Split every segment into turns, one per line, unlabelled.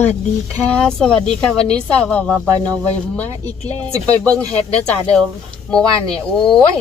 สวัสดีค่ะ สวัสดีค่ะวันนี้สาวว่าว่าบานอไวมาอีกแล้วสิไปเบิ้งเฮ็ดเด้อจ้าเดิมเมื่อวานเนี่ยโอ้ย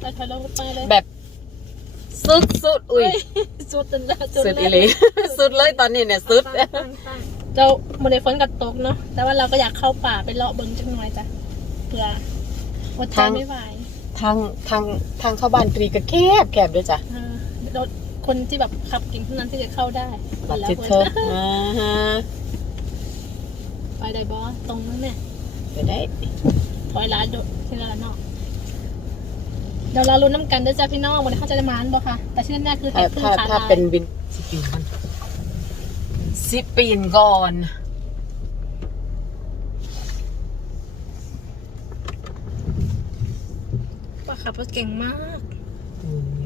ไปถอยลงไปเลย
แบบสุดสุดๆอุ้ย
สุดจนได้
สุดอีหลีสุดเลยตอนนี้เนี่ยสุด
เจ้าโมเดลฝนกับตกเนาะแต่ว่าเราก็อยากเข้าป่าไปเลาะเบิ้งจังหน่อยจ้ะเผื่ออดใจไม่ไหว
ทางทางทางเข้าบ้านตรีก็แคบแคบด้วยจ้ะ
เออ รถคนที่แบบขับเก่งเท่านั้นที่จะเข้าได้
ปัด
แล้ว
ทิศ
คน
เธออ่าฮะ
ไปได้บอสตรงนั้นเนี่ย
ไปได้
ถอยร้านโดดที่ร้านนอกเดี๋ยวเราลุ้นน้ำกันเด้วยจ้าพี่น้องวันนี้เขาจะได้มานบ่ค่ะ แต่ที่แน่ๆคือ
ถ้า
เห็ดพึ่ง
ถ้า
ขา
ถ้า
ลาย
เป็นบินสิปีนมันสิปีนก่อน
ป้าขับรถเก่งมาก
อุ้ยว่าไป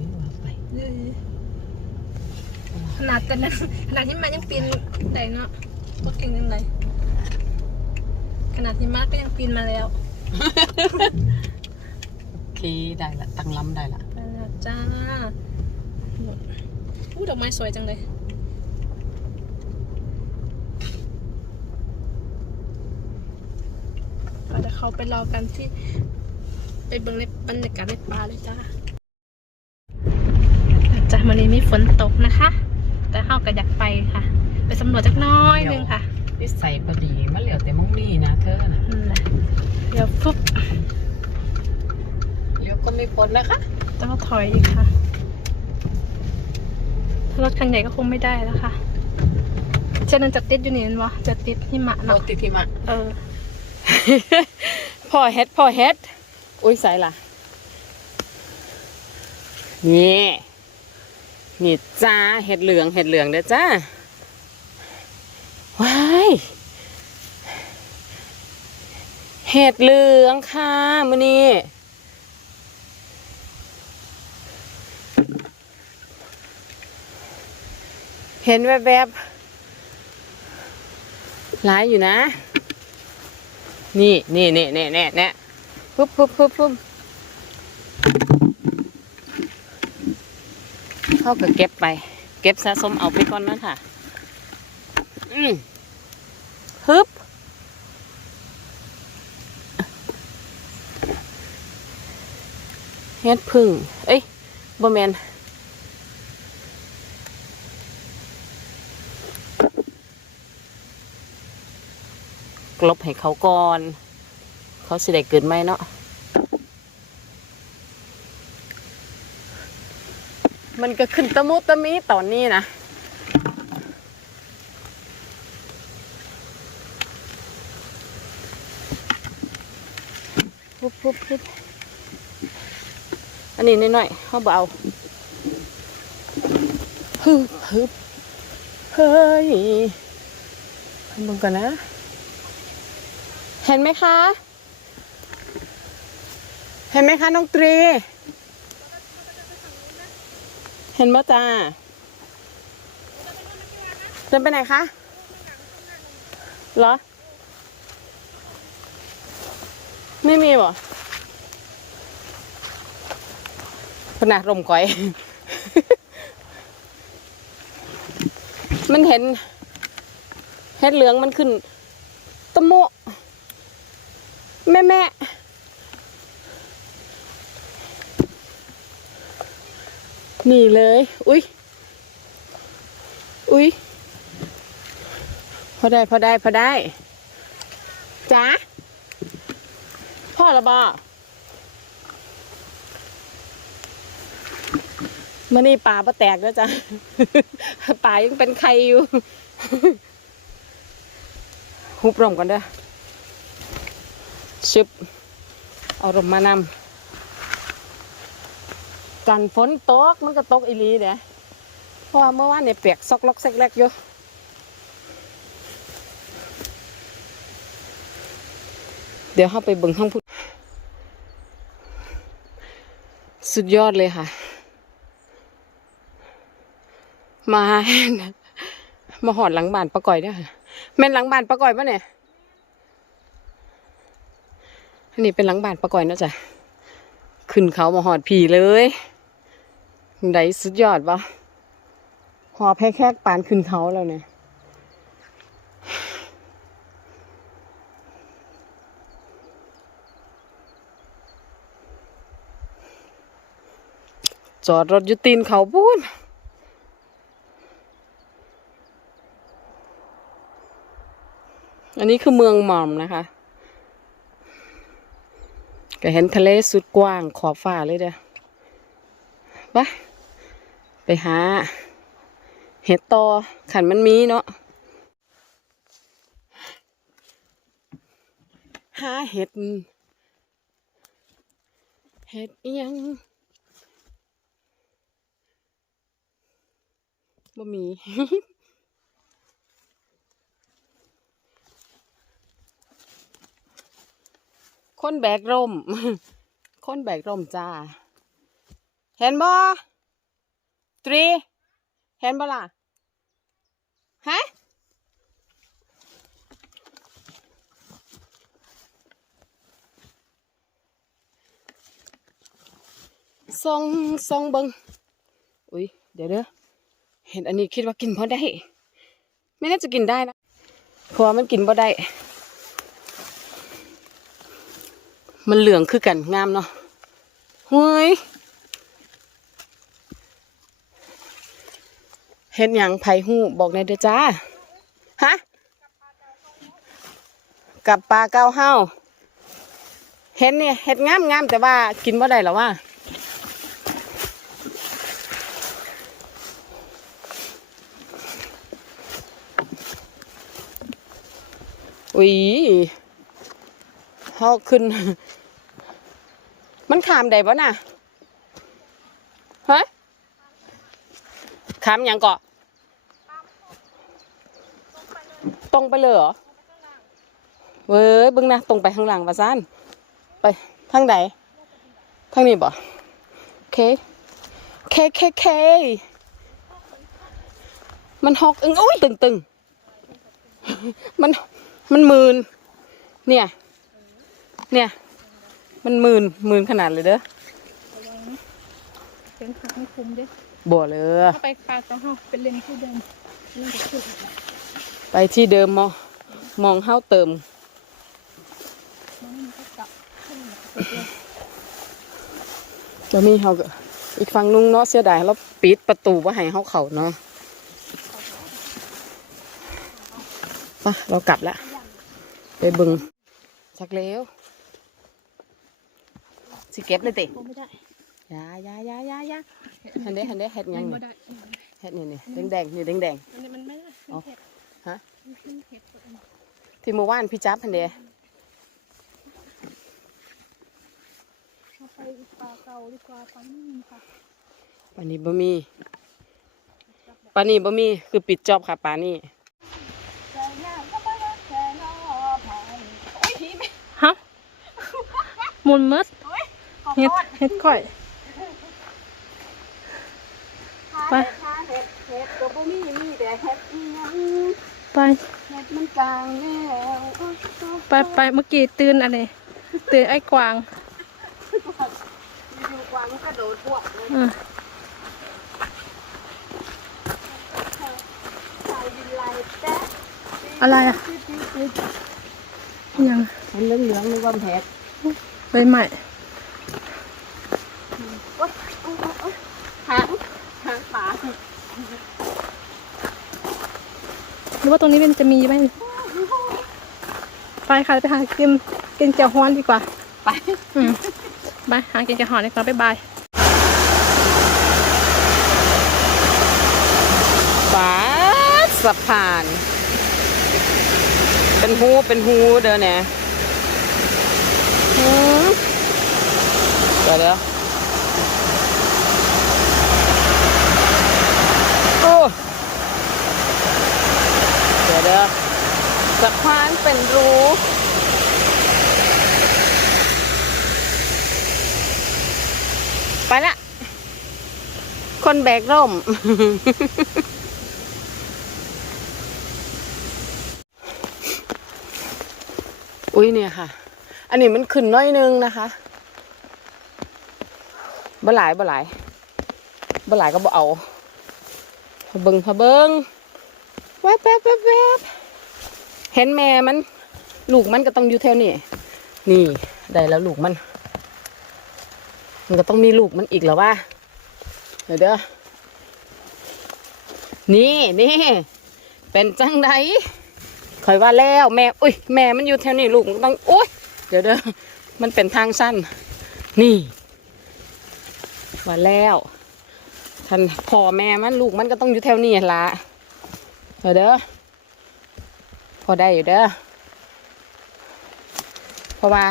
ขนาดแต่นั้นขนาดที่มายังปีนได้เนาะรถเก่งยังไงขนาดที่มาก็ยังปีนมาแล้ว
โอเคได้ละตั้งล้ำได้ละ
ไปแล้วจ้าอู้ดอกไม้สวยจังเลยเราจะเข้าไปรอกันที่ ไปเบิ่งในบรรยากาศในป่าเลยจ้าจ้า วันนี้มีฝนตกนะคะ แต่เข้าก็อยากไปค่ะ ไปสำรวจจักหน้อยหนึงค่ะ
นิสัยบดีมันเหลียวแต่มองนี่นะเธอนะ
นั่นแหละเดี๋ยวปุ๊บ
เลี้ยวก็ไม่พ้นนะคะ
ต้องถอยอีกค่ะถ้ารถคันใหญ่ก็คงไม่ได้แล้วค่ะเช่นนั้นจะติดอยู่นี่นั่นวะจะติดหิมะ
โน
เนาะ
ติทิมะ
เออ
พ่อเฮ็ดพ่อเฮ็ดอุ้ยใส่ล่ะนี่ นี่จ้าเห็ดเหลืองเห็ดเหลืองเด้อจ้าว้ายเห็ดเหลืองค่ะมื้อนี้เห็นแวบๆหลายอยู่นะ นี่นี่นี่นี่นี่นี่ปุ๊บปุ๊บปุ๊บปุ๊บ เข้ากับเก็บไป เก็บสะสมเอาไปก่อนนะค่ะ อืมฮึบเฮ็ดพึ่ง เอ้ยบ่แมนกลบให้เขาก่อน เขาสิได้เกินไหมเนาะ มันก็ขึ้นตะมุตะมีตอนนี้นะปุ๊บปุ๊บปุ๊บอันนี้น้อยๆเขาเบาฮึบฮึบเฮ้ยมึงก่อนนะ เห็นไหมคะ เห็นไหมคะ น้องตรี เห็นไหมจ้าเดินไปไหนคะเหรอ ไม่มีบ่ขนาดลมก่อย มันเห็นเห็ดเหลืองมันขึ้นตะโมแม่แม่ นี่เลย อุ้ยอุ้ยพอได้พอได้พอได้จ้าพ่อละบอมื่อนี้ป่าปะแตกแล้วจ้ะป่ายังเป็นไข่อยู่ หุบรมกันเด้อชึบเอารมมานำ กันฝนตกมันก็ตกอีหลีเด้เพราะว่าเมื่อวานเนี่ยเปียกซอกล็อกแซกแลกอยู่เดี๋ยวเข้าไปเบิ่งห้องพุทสุดยอดเลยค่ะ มามาหอดหลังบ้านปะก่อยเด้อค่ะแม่นหลังบ้านปะก่อยปะเนี่ยอันนี้เป็นหลังบ้านปะก่อยเนาะจ้ะขึ้นเขามาหอดผีเลย ไหนสุดยอดวะหอบแค่แค่ปานขึ้นเขาแล้วเนี่ยจอดรถอยู่ตีนเขาบุ้นอันนี้คือเมืองหม่อมนะคะ ก็เห็นทะเลสุดกว้างขอบฟ้าเลยเด้อไป ไปหา เห็ดตอขันมันมีเนาะหาเห็ด เห็ดอิหยังบ่มีคนแบกร่ม คนแบกร่มจ้า เห็นบ่ ตรีเห็นบ่ล่ะฮะซองซองเบิงอุ้ยเดี๋ยวเด้อเห็นอันนี้คิดว่ากินพอได้ ไม่น่าจะกินได้นะเพราะว่ามันกินพอได้ มันเหลืองคือกันงามเนาะเฮ้ย เห็นอย่างไผ่หูบอกในเด้อจ้าฮะกับปลาเก้าเห้าเห็นเนี่ยเห็ดงามงามแต่ว่ากินบ่ได้หรอว่าอุ้ยเขาขึ้น มันขามได้ปะน่ะฮะขามยังเกาะ ต รงไปเลยเหรอเว้ยเบึงนะตรงไปข้างหลังว่าซ่านไปทางไหนทางนี้บ่โอเคเคเคเคมันหอกอึ้งอุ้ยตึงตึงมันมันมืนเนี่ย เนี่ย มันมืนมืนขนาดเลยเด้อ
เป็นหักไม่คุ้มเด้
บ่เลย
เข้าไปปลาต้องห้าเป็นเลนที่เดิมเลนที่สุด
ไปที่เดิมมองมองเฮ้าเติม
มันก็กลับขึ้นมาเรื่อย
แล้วมีเฮาก็อีกฝั่งนุงเนาะเสียดายเราปิดประตูว่าให้เฮาเข้าเนาะไปะเรากลับละไปเบึงสักเล้วสิเก็บเลยติ
ๆไม่ได้
ยายายายายาเห็นเด้เห็นเด้เห็ดหยัง
ไม่
นี่
ได้
เห็ดนี่นี่แดงแดงๆนี่แดงแดง
อันนี้มันไม่ได้
อ๋อ ฮะ
มันขึ้นเห็ดตัวเอง
ๆที่เมื่อวานพี่จับเห็นเด้
เอาไปปลาเก่าดีกว่าปลานิ่มค่ะ
ปานี้บ่มีปานี้บ่มีคือปิดจอบค่ะปานี้
ฮะมุนมัดเห็ดเห็ดก่อยไป
เห็ดเห็ดก็บ่มีมีแต่เห็ดอีหยัง
ไป
เห็ดมันกลางแล้ว
ไปไปเมื่อกี้ตื่นอะไรตื่นไอ้กวาง
อยู่กว่ามันกระโดดพวกเลย
อะ
ใส่ดินไหลแต๊ะ
อะไรอะยัง
มันเหลืองเหลืองๆนึกว่าแผด
ใบใหม่
หางหางป่า
ห รือว่าตรงนี้มันจะมีไหมไปค่ะไปหากินกินแจ่วฮ้อนดีกว่า
ไป
อืมไปหากินแจ่วฮ้อนดีกว่าบ๊ายบาย
ฝาสะพาน เป็นหูเป็นหูเด้อเนี่ยหืมเดี๋ยวเดี๋ยวโอ้เดี๋ยวเดี๋ยวสะพานเป็นรูไปละ คนแบกร่ม อุ้ยเนี่ยค่ะ อันนี้มันขึ้นน้อยนึงนะคะบ่หลายบ่หลายบ่หลายก็บ่เอาพะเบิงพะเบิง แวบแวบแวบแวบเห็นแม่มัน ลูกมันก็ต้องอยู่แถวนี้นี่ได้แล้วลูกมัน มันก็ต้องมีลูกมันอีกแล้วว่าเดี๋ยวเด้อนี่นี่เป็นจังไดคอยว่าแล้วแม่ อุ้ยแม่มันอยู่แถวนี้ลูกมันต้องโอ้ยเดี๋ยวเด้อมันเป็นทางสั้น นี่ว่าแล้วท่านพ่อแม่มันลูกมันก็ต้องอยู่แถวนี้ละ เด้อพอได้อยู่เด้อเพราะว่า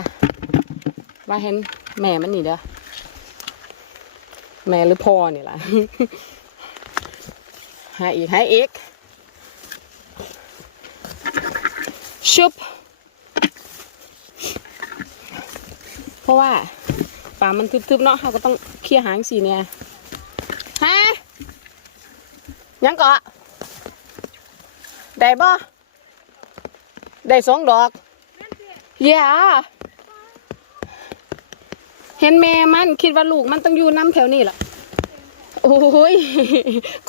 ว่าเห็นแม่มันนี่เด้อแม่หรือพ่อนี่ล่ะหาอีกหาอีกชุบเพราะว่าป่ามันทึบๆเนาะเขาก็ต้องเคลียร์หางสีเนี่ยฮะยังเกาะ ได้บ่ได้สองดอก อย่า เห็นแม่มันคิดว่าลูกมันต้องอยู่น้ำแถวนี้ล่ะ โอ้ย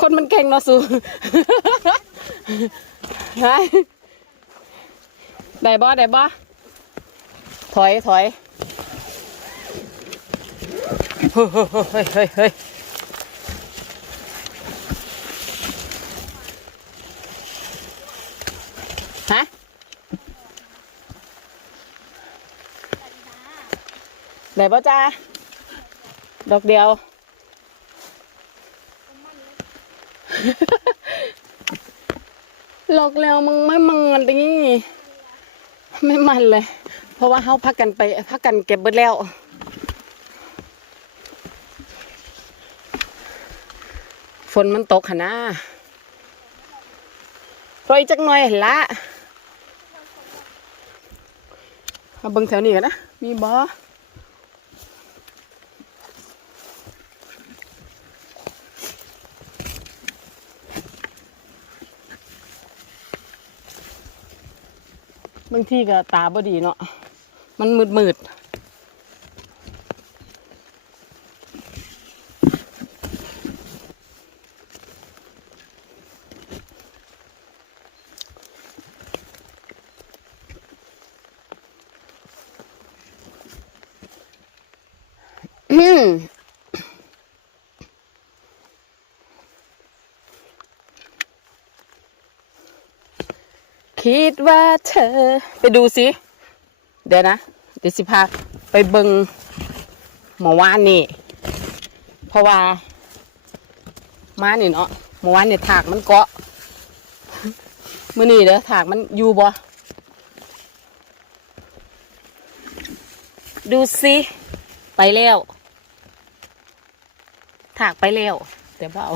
คนมันเก่งเนาะสูได้บ่ได้บ่ถอยถอย เฮ้ยเฮ้ยเฮ้ยเฮ้ยฮะ ได้บ่จ้าดอกเดียว หลอกแล้วมึงไม่มังกันตรงนี้ไม่มันเลย เพราะว่าเขาพักกันไปพักกันเก็บเบิดแล้ว ฝนมันตกขนาปล่อยจักหน่อยละเอาเบิ่งแถวนี้กันนะ มีบ่างทีก็ตาบ่ดีเนาะ มันมืดมืดอืม คิดว่าเธอ ไปดูสิเดี๋ยวนะ เดี๋ยวสิพาไปเบิงหมอวานนี่ เพราะว่ามานี่เนาะหมอวานเนี่ยถากมันเกาะมื่อนี่เด้อถากมันอยู่บ่ดูสิไปแล้วถากไปแล้วแต่เอา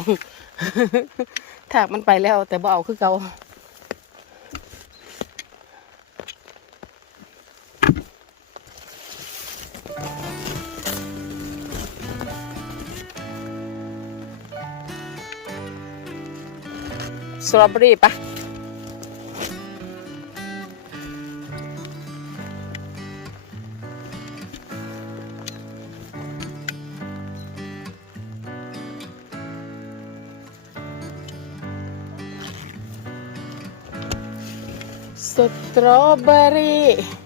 ถากมันไปแล้วแต่เอาคือเก่า สตรอเบอรี่ปะสตรอเบอรี่